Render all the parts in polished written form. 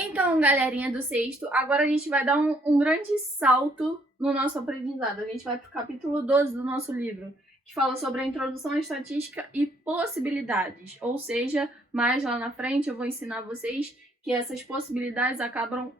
Então, galerinha do sexto, agora a gente vai dar um grande salto no nosso aprendizado. A gente vai para o capítulo 12 do nosso livro, que fala sobre a introdução à estatística e possibilidades. Ou seja, mais lá na frente eu vou ensinar vocês que essas possibilidades acabam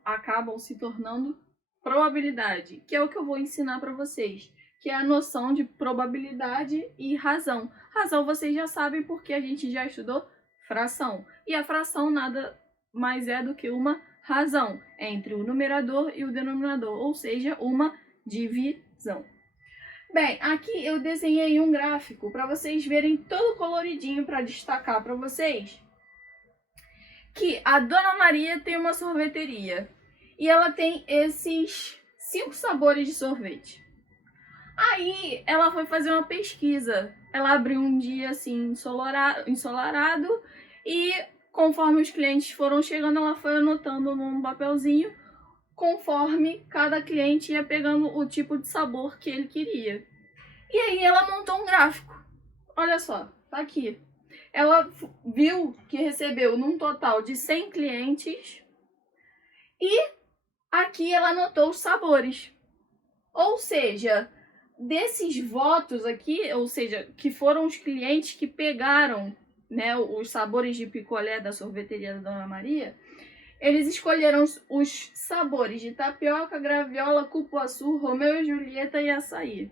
se tornando probabilidade, que é o que eu vou ensinar para vocês, que é a noção de probabilidade e razão. Razão vocês já sabem porque a gente já estudou fração. E a fração nada mais é do que uma razão entre o numerador e o denominador, ou seja, uma divisão. Bem, aqui eu desenhei um gráfico para vocês verem todo coloridinho para destacar para vocês que a Dona Maria tem uma sorveteria e ela tem esses 5 sabores de sorvete. Aí ela foi fazer uma pesquisa. Ela abriu um dia assim ensolarado e conforme os clientes foram chegando, ela foi anotando num papelzinho conforme cada cliente ia pegando o tipo de sabor que ele queria. E aí ela montou um gráfico. Olha só, tá aqui. Ela viu que recebeu num total de 100 clientes e aqui ela anotou os sabores. Ou seja, desses votos aqui, ou seja, que foram os clientes que pegaram, né, os sabores de picolé da sorveteria da Dona Maria, eles escolheram os sabores de tapioca, graviola, cupuaçu, Romeu e Julieta e açaí.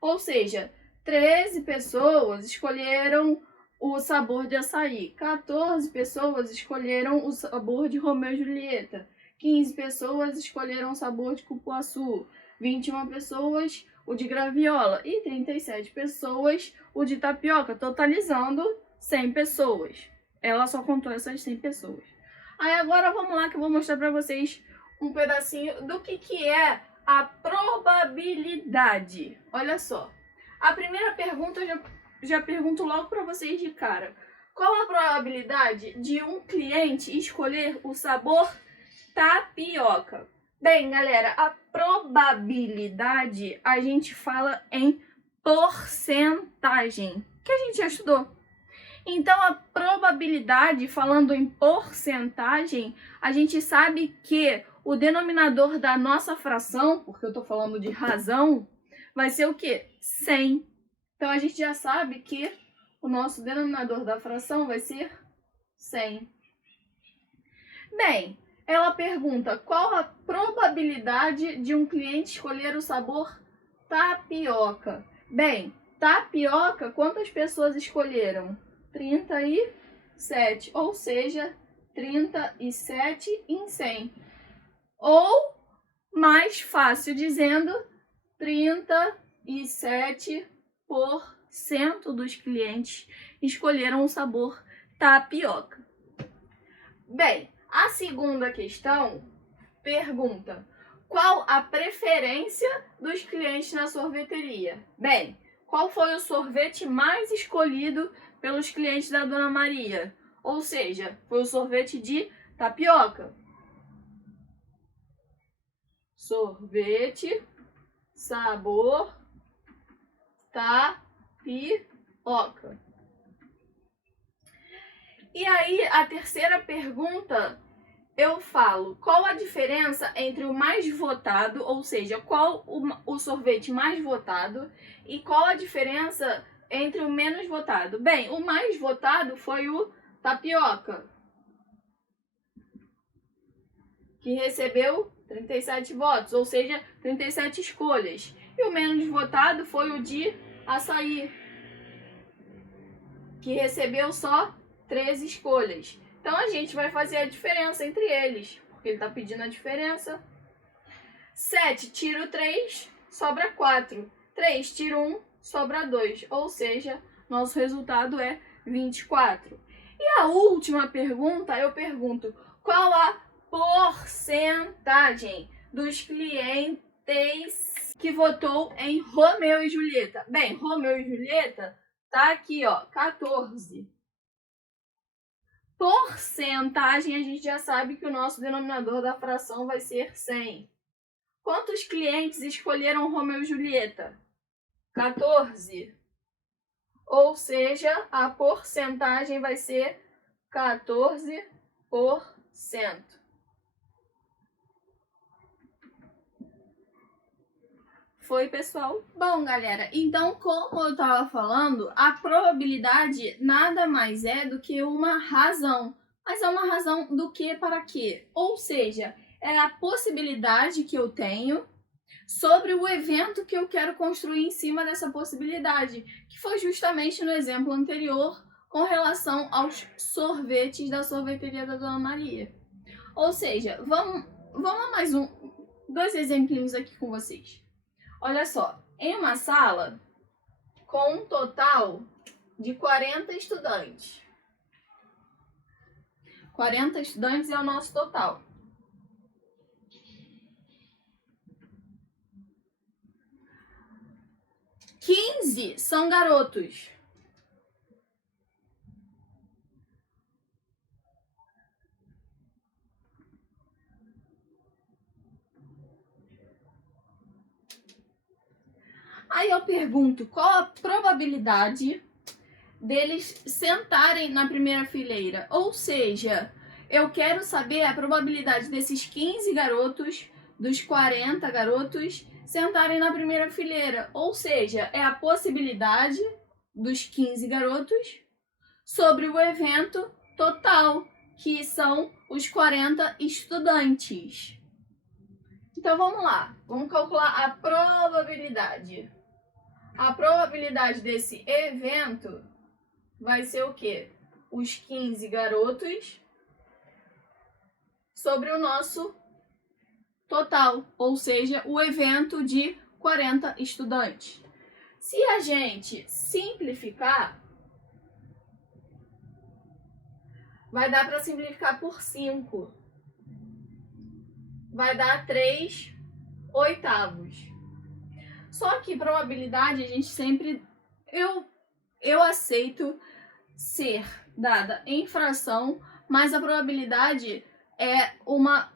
Ou seja, 13 pessoas escolheram o sabor de açaí, 14 pessoas escolheram o sabor de Romeu e Julieta, 15 pessoas escolheram o sabor de cupuaçu, 21 pessoas o de graviola e 37 pessoas o de tapioca, totalizando 100 pessoas. Ela só contou essas 100 pessoas. Aí agora vamos lá que eu vou mostrar para vocês um pedacinho do que é a probabilidade. Olha só. A primeira pergunta eu já pergunto logo para vocês de cara. Qual a probabilidade de um cliente escolher o sabor tapioca? Bem, galera, a probabilidade a gente fala em porcentagem, que a gente já estudou. Então, a probabilidade, falando em porcentagem, a gente sabe que o denominador da nossa fração, porque eu estou falando de razão, vai ser o quê? 100. Então, a gente já sabe que o nosso denominador da fração vai ser 100. Bem, ela pergunta qual a probabilidade de um cliente escolher o sabor tapioca. Bem, tapioca, quantas pessoas escolheram? 37, ou seja, 37 em 100. Ou, mais fácil dizendo, 37% dos clientes escolheram o sabor tapioca. Bem, a segunda questão pergunta: qual a preferência dos clientes na sorveteria? Bem, qual foi o sorvete mais escolhido pelos clientes da Dona Maria? Ou seja, foi o sorvete de tapioca. Sorvete, sabor, tapioca. E aí, a terceira pergunta, eu falo qual a diferença entre o mais votado, ou seja, qual o sorvete mais votado, e qual a diferença entre o menos votado. Bem, o mais votado foi o tapioca, que recebeu 37 votos, ou seja, 37 escolhas. E o menos votado foi o de açaí, que recebeu só 13 escolhas. Então a gente vai fazer a diferença entre eles, porque ele está pedindo a diferença. 7 tiro 3, sobra 4. 3 tiro 1, sobra 2. Ou seja, nosso resultado é 24. E a última pergunta, eu pergunto, qual a porcentagem dos clientes que votou em Romeu e Julieta? Bem, Romeu e Julieta tá aqui, ó, 14. Porcentagem, a gente já sabe que o nosso denominador da fração vai ser 100. Quantos clientes escolheram Romeu e Julieta? 14. Ou seja, a porcentagem vai ser 14%. Foi, pessoal? Bom, galera, então, como eu tava falando, a probabilidade nada mais é do que uma razão. Mas é uma razão do que para quê? Ou seja, é a possibilidade que eu tenho sobre o evento que eu quero construir em cima dessa possibilidade, que foi justamente no exemplo anterior com relação aos sorvetes da sorveteria da Dona Maria. Ou seja, vamos a mais dois exemplinhos aqui com vocês. Olha só, em uma sala com um total de 40 estudantes. 40 estudantes é o nosso total. 15 são garotos. Aí eu pergunto, qual a probabilidade deles sentarem na primeira fileira? Ou seja, eu quero saber a probabilidade desses 15 garotos, dos 40 garotos, sentarem na primeira fileira. Ou seja, é a possibilidade dos 15 garotos sobre o evento total, que são os 40 estudantes. Então vamos lá, vamos calcular a probabilidade. A probabilidade desse evento vai ser o quê? Os 15 garotos sobre o nosso total, ou seja, o evento de 40 estudantes. Se a gente simplificar, vai dar para simplificar por 5. Vai dar 3 oitavos. Só que probabilidade a gente sempre... Eu aceito ser dada em fração, mas a probabilidade é uma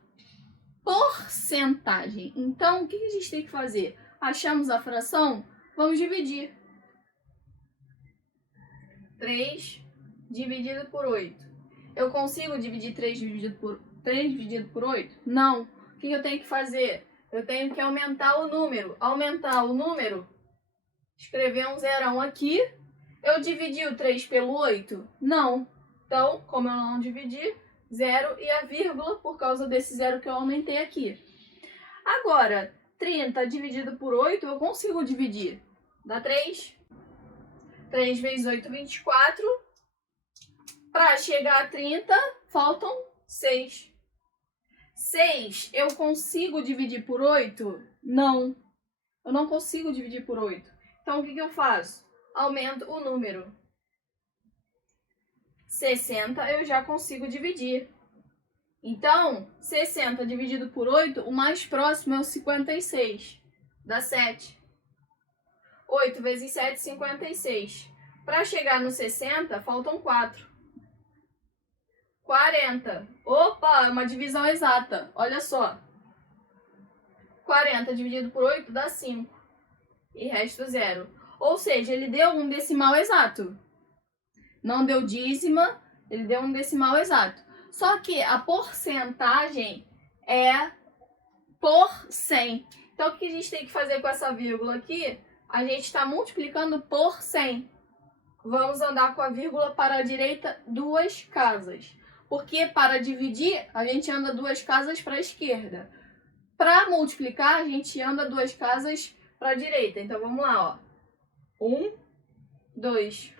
porcentagem. Então, o que a gente tem que fazer? Achamos a fração? Vamos dividir. 3 dividido por 8. Eu consigo dividir 3 dividido por 8? Não. O que eu tenho que fazer? Eu tenho que aumentar o número. Aumentar o número, escrever um zerão aqui. Eu dividi o 3 pelo 8? Não. Então, como eu não dividi, 0 e a vírgula por causa desse zero que eu aumentei aqui. Agora, 30 dividido por 8, eu consigo dividir. Dá 3. 3 vezes 8, 24. Para chegar a 30, faltam 6. 6, eu consigo dividir por 8? Não. Eu não consigo dividir por 8. Então, o que eu faço? Aumento o número. 60 eu já consigo dividir. Então, 60 dividido por 8, o mais próximo é o 56. Dá 7. 8 vezes 7, 56. Para chegar no 60, faltam 4. 40. Opa, é uma divisão exata. Olha só. 40 dividido por 8 dá 5. E resta 0. Ou seja, ele deu um decimal exato. Não deu dízima, ele deu um decimal exato. Só que a porcentagem é por 100. Então, o que a gente tem que fazer com essa vírgula aqui? A gente está multiplicando por 100. Vamos andar com a vírgula para a direita 2 casas. Porque para dividir, a gente anda 2 casas para a esquerda. Para multiplicar, a gente anda 2 casas para a direita. Então, vamos lá, ó. 1, 2.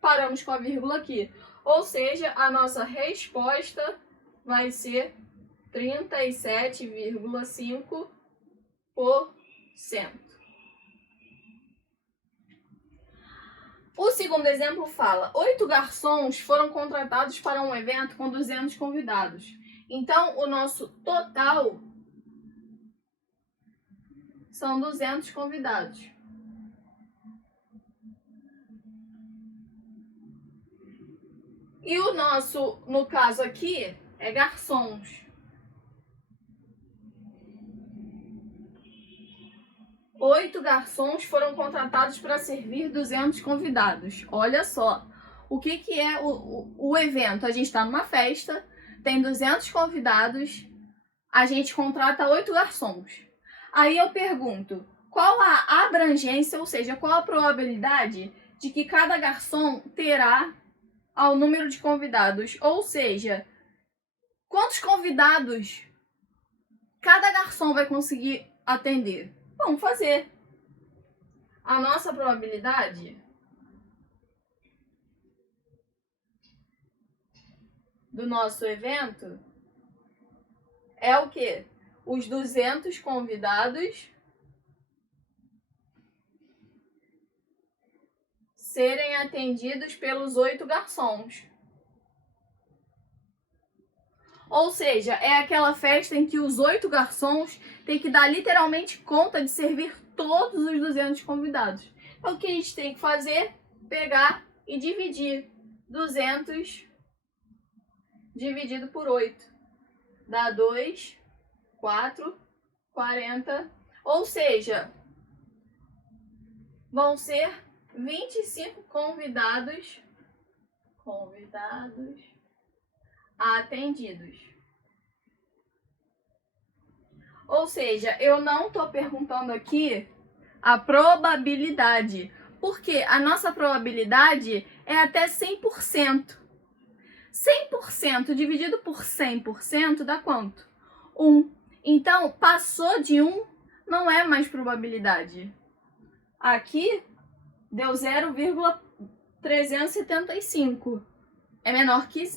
Paramos com a vírgula aqui. Ou seja, a nossa resposta vai ser 37,5%. O segundo exemplo fala: 8 garçons foram contratados para um evento com 200 convidados. Então, o nosso total são 200 convidados. E o nosso, no caso aqui, é garçons. 8 garçons foram contratados para servir 200 convidados. Olha só, o que é o evento? A gente está numa festa, tem 200 convidados, a gente contrata 8 garçons. Aí eu pergunto, qual a abrangência, ou seja, qual a probabilidade de que cada garçom terá ao número de convidados, ou seja, quantos convidados cada garçom vai conseguir atender. Vamos fazer. A nossa probabilidade do nosso evento é o quê? Os 200 convidados serem atendidos pelos 8 garçons. Ou seja, é aquela festa em que os 8 garçons têm que dar literalmente conta de servir todos os 200 convidados. Então, o que a gente tem que fazer? Pegar e dividir 200 dividido por 8. Dá 2, 4, 40. Ou seja, vão ser 25 convidados atendidos. Ou seja, eu não estou perguntando aqui a probabilidade, porque a nossa probabilidade é até 100%. 100% dividido por 100% dá quanto? 1. Então, passou de 1, não é mais probabilidade. Aqui deu 0,375. É menor que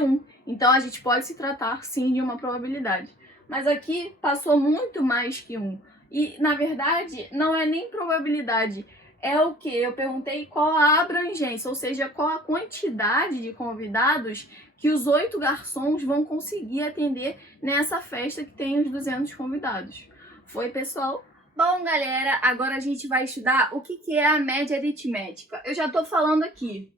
1. Então, a gente pode se tratar, sim, de uma probabilidade. Mas aqui passou muito mais que 1. E, na verdade, não é nem probabilidade. É o que? Eu perguntei qual a abrangência, ou seja, qual a quantidade de convidados que os 8 garçons vão conseguir atender nessa festa que tem os 200 convidados. Foi, pessoal? Bom, galera, agora a gente vai estudar o que é a média aritmética. Eu já estou falando aqui.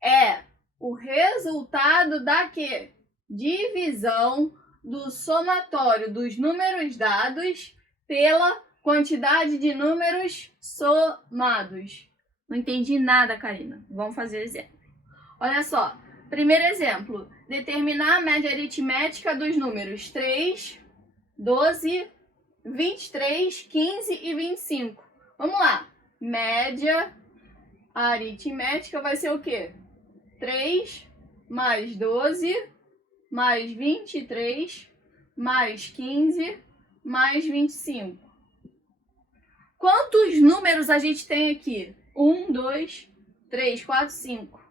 É o resultado da quê? Divisão do somatório dos números dados pela quantidade de números somados. Não entendi nada, Karina. Vamos fazer exemplo. Olha só. Primeiro exemplo. Determinar a média aritmética dos números 3, 12, 23, 15 e 25. Vamos lá. Média aritmética vai ser o quê? 3 mais 12 mais 23 mais 15 mais 25. Quantos números a gente tem aqui? 1, 2, 3, 4, 5.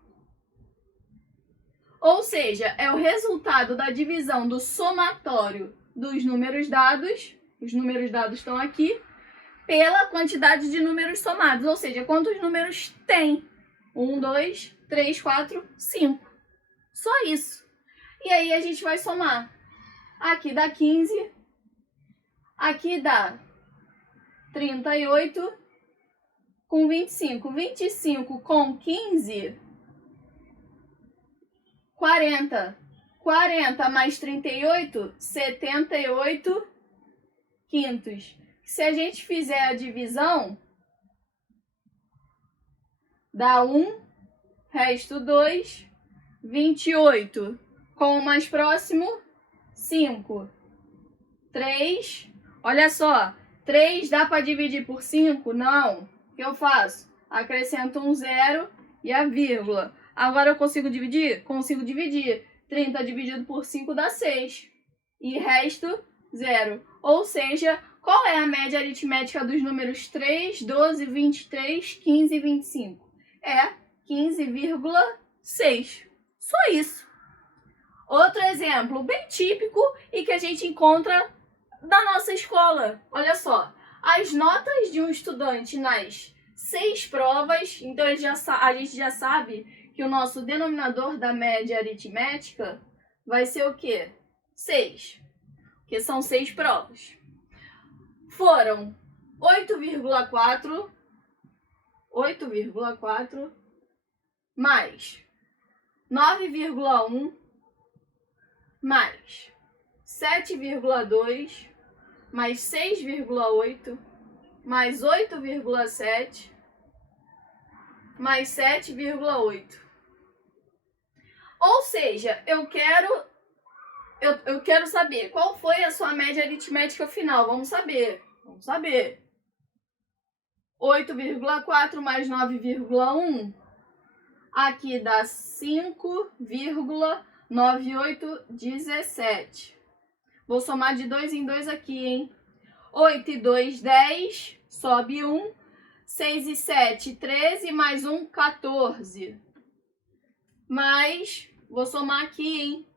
Ou seja, é o resultado da divisão do somatório dos números dados, os números dados estão aqui, pela quantidade de números somados. Ou seja, quantos números tem? 1, 2, 3, 4, 5. Só isso. E aí a gente vai somar. Aqui dá 15. Aqui dá 38 com 25. 25 com 15, 40. 40 mais 38, 78 quintos. Se a gente fizer a divisão, dá 1, resto 2, 28. Com o mais próximo, 5. 3. Olha só, 3 dá para dividir por 5? Não. O que eu faço? Acrescento um 0 e a vírgula. Agora eu consigo dividir? Consigo dividir. 30 dividido por 5 dá 6. E resto, 0. Ou seja, qual é a média aritmética dos números 3, 12, 23, 15 e 25? É 15,6. Só isso. Outro exemplo bem típico e que a gente encontra da nossa escola. Olha só, as notas de um estudante nas 6 provas, então a gente já sabe que o nosso denominador da média aritmética vai ser o quê? 6, porque são 6 provas. Foram 8,4 mais 9,1 mais 7,2 mais 6,8 mais 8,7 mais 7,8. Ou seja, eu quero saber qual foi a sua média aritmética final. Vamos saber. 8,4 mais 9,1. Aqui dá 5,9817. Vou somar de 2 em 2 aqui, hein? 8 e 2, 10. Sobe 1. 6 e 7, 13. Mais 1, 14. Mais, vou somar aqui, hein?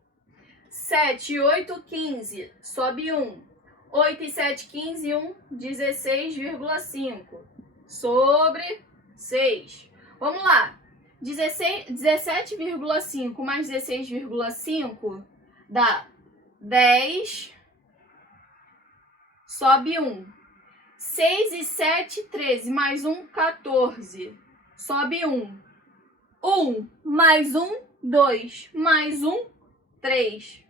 7 e 8, 15. Sobe 1. 8 e 7, 15. 1, 16,5. Sobre 6. Vamos lá. 17,5 mais 16,5 dá 10. Sobe 1. 6 e 7, 13. Mais 1, 14. Sobe 1. 1 mais 1, 2. Mais 1, 3.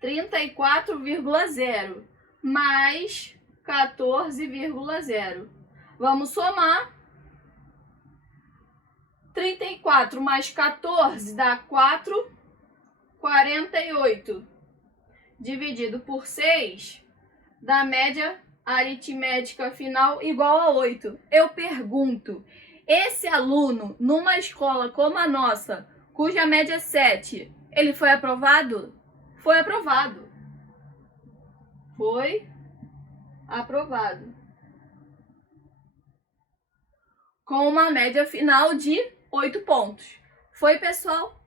34,0. Mais 14,0. Vamos somar. 34 mais 14 dá 4. 48. Dividido por 6 dá média aritmética final igual a 8. Eu pergunto, esse aluno, numa escola como a nossa, cuja média é 7, ele foi aprovado? Foi aprovado. Foi aprovado. Com uma média final de 8 pontos. Foi, pessoal?